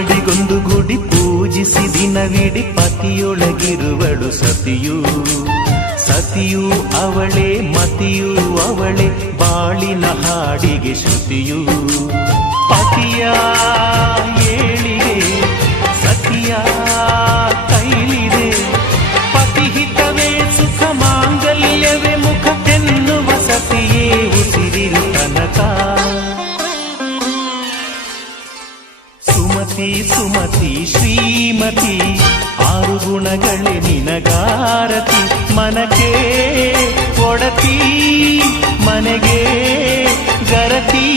ಅಡಿಗೊಂದು ಗುಡಿ ಪೂಜಿಸಿ ದಿನವಿಡಿ ಪತಿಯೊಳಗಿರುವಳು ಸತಿಯು. ಸತಿಯು ಅವಳೇ ಮತಿಯು ಅವಳೇ ಬಾಳಿನ ಹಾಡಿಗೆ ಶ್ರುತಿಯು. ಪತಿಯ ಏಳಿಗೆ ಸತಿಯ ಕೈಲಿದೆ. ಪತಿಹಿತವೇ ಸುಖ ಮಾಂಗಲ್ಯವೇ ಮುಖಕ್ಕೆನ್ನುವ ಸತಿಯೇ ಉಸಿರಿರು ತನಕ. ಸುಮತಿ ಸುಮತಿ ಶ್ರೀಮತಿ ಆರು ಗುಣಗಳೇ ನಿನಗಾರತಿ. ಮನಕ್ಕೆ ಒಡತಿ ಮನೆಗೆ ಗರತಿ.